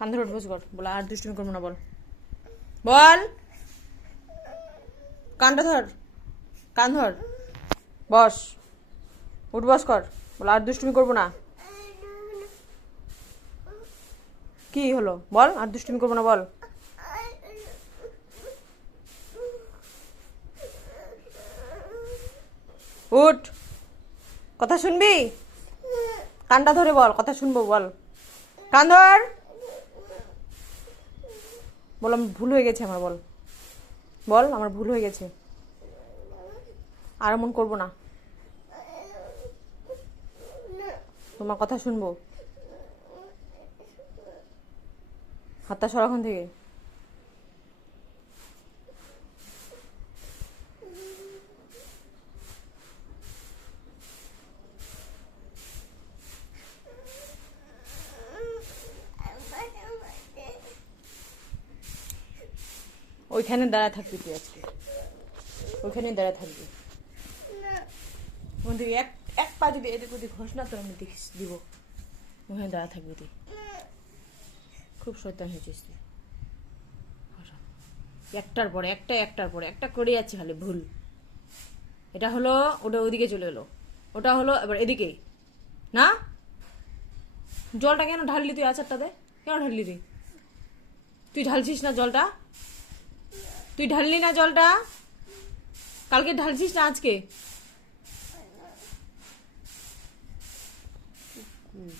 কান ধরে উঠবস কর, বল আর দুষ্টুমি করবো না, বল বল, কানটা ধর, কান ধর, বস, উঠবস কর, বল আর দুষ্টুমি করবো না। কি হলো বল, আর দুষ্টুমি করবো না বল। উঠ, কথা শুনবি, কানটা ধরে বল, কথা শুনবো বল, কান ধর, বল আমার ভুল হয়ে গেছে, আমার বল, বল আমার ভুল হয়ে গেছে, আর এমন করবো না, তোমার কথা শুনবো। হাতটা সরাখন থেকে। ওইখানে দাঁড়া থাকবি তুই আজকে, ওইখানে দাঁড়া থাকবি। ওখান থেকে এক এক পা যদি এদিক ওদিক ঘোষ না, তোর আমি দেখিস দিব। ওখানে দাঁড়া থাকবি তুই, খুব শয়তান হয়েছিস তুই। একটার পরে একটা, একটার পরে একটা করে যাচ্ছি খালি ভুল। এটা হলো, ওটা ওদিকে চলে এলো, ওটা হলো এবার এদিকে না। জলটা কেন ঢাললি তুই আচারটাতে, কেন ঢাললি তুই? তুই ঢালছিস না জলটা, তুই ঢাললি না জলটা, কালকে ঢালছিস না আজকে?